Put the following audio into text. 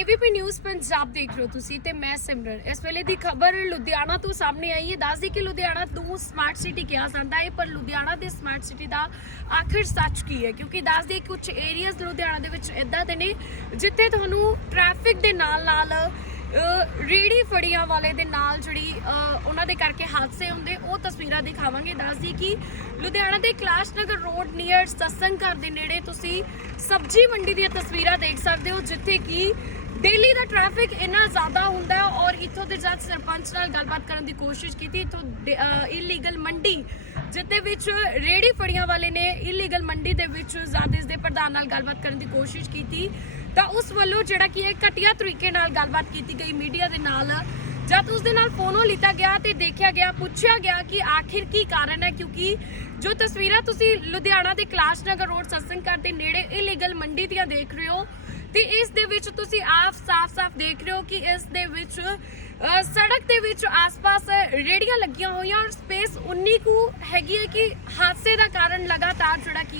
ABP news Punjab ਦੇਖ ਰਹੇ ਹੋ ਤੁਸੀਂ ਤੇ ਮੈਂ ਸਿਮਰਨ। ਇਸ ਵੇਲੇ ਦੀ ਖਬਰ ਲੁਧਿਆਣਾ ਤੋਂ ਸਾਹਮਣੇ ਆਈ ਹੈ। ਦੱਸਦੀ ਕਿ ਲੁਧਿਆਣਾ ਨੂੰ ਸਮਾਰਟ ਸਿਟੀ ਕਿਹਾ ਜਾਂਦਾ ਹੈ ਪਰ ਲੁਧਿਆਣਾ ਦੇ ਸਮਾਰਟ ਸਿਟੀ ਦਾ ਆਖਿਰ ਸੱਚ ਕੀ ਹੈ? ਕਿਉਂਕਿ ਦੱਸਦੀ ਕੁਝ ਏਰੀਆਜ਼ ਲੁਧਿਆਣਾ ਦੇ ਵਿੱਚ ਇਦਾਂ ਦੇ ਨੇ ਜਿੱਥੇ ਤੁਹਾਨੂੰ ਟ੍ਰੈਫਿਕ ਦੇ ਨਾਲ ਨਾਲ ਅ, ਰੇਹੜੀ ਫੜੀਆਂ ਵਾਲੇ ਦੇ ਨਾਲ ਜਿਹੜੀ ਉਹਨਾਂ ਦੇ ਕਰਕੇ ਹਾਦਸੇ ਹੁੰਦੇ ਉਹ ਤਸਵੀਰਾਂ ਦਿਖਾਵਾਂਗੇ। ਦੱਸਦੀ ਕਿ ਲੁਧਿਆਣਾ ਦੇ ਕੈਲਾਸ਼ ਨਗਰ ਰੋਡ ਨੀਅਰ ਸਤਸੰਗ ਘਰ ਦੇ ਨੇੜੇ ਤੁਸੀਂ ਸਬਜ਼ੀ ਮੰਡੀ ਦੀਆਂ ਤਸਵੀਰਾਂ ਦੇਖ ਸਕਦੇ ਹੋ ਜਿੱਥੇ ਕਿ ਦਿੱਲੀ ਦਾ ਟ੍ਰੈਫਿਕ ਇੰਨਾ ਜ਼ਿਆਦਾ ਹੁੰਦਾ ਹੈ ਔਰ ਇੱਥੋਂ ਦੇ ਜੱਜ ਸਰਪੰਚ ਨਾਲ ਗੱਲਬਾਤ ਕਰਨ ਦੀ ਕੋਸ਼ਿਸ਼ ਕੀਤੀ, ਇੱਥੋਂ ਇਲੀਗਲ ਮੰਡੀ ਜਿੱਤੇ ਵਿੱਚ ਰੇੜੀ ਫੜੀਆਂ ਵਾਲੇ ਨੇ ਇਲੀਗਲ ਮੰਡੀ ਦੇ ਵਿੱਚ ਜ਼ਾਦਿਸ ਦੇ ਪ੍ਰਧਾਨ ਨਾਲ ਗੱਲਬਾਤ ਕਰਨ ਦੀ ਕੋਸ਼ਿਸ਼ ਕੀਤੀ। ਤਾਂ ਉਸ ਵੱਲੋਂ ਜਿਹੜਾ ਕਿ ਇਹ ਘਟੀਆ ਤਰੀਕੇ ਨਾਲ ਗੱਲਬਾਤ ਕੀਤੀ ਗਈ ਮੀਡੀਆ ਦੇ ਨਾਲ। ਜਦ ਉਸ ਦੇ ਨਾਲ ਫੋਨੋਂ ਲਿੱਤਾ ਗਿਆ ਤੇ ਦੇਖਿਆ ਗਿਆ, ਪੁੱਛਿਆ ਗਿਆ ਕਿ ਆਖਿਰ ਕੀ ਕਾਰਨ ਹੈ, ਕਿਉਂਕਿ ਜੋ ਤਸਵੀਰਾਂ ਤੁਸੀਂ ਲੁਧਿਆਣਾ ਦੇ ਕੈਲਾਸ਼ ਨਗਰ ਰੋਡ ਸਤਸੰਗ ਘਰ ਦੇ ਨੇੜੇ ਇਲੀਗਲ ਮੰਡੀ ਦੀਆਂ ਦੇਖ ਰਹੇ ਹੋ ਤੇ ਇਸ ਦੇ ਵਿੱਚ ਤੁਸੀਂ ਆਪ ਸਾਫ਼-ਸਾਫ਼ ਦੇਖ ਰਹੇ ਹੋ ਕਿ ਇਸ ਦੇ ਵਿੱਚ ਸੜਕ ਦੇ ਵਿੱਚ ਆਸ-ਪਾਸ ਰੇੜੀਆਂ ਲੱਗੀਆਂ ਹੋਈਆਂ ਔਰ ਸਪੇਸ ਉਨੀ ਕੁ ਹੈਗੀ ਹੈ ਕਿ ਹਾਦਸੇ ਦਾ ਕਾਰਨ ਲਗਾਤਾਰ ਜਿਹੜਾ ਕਿ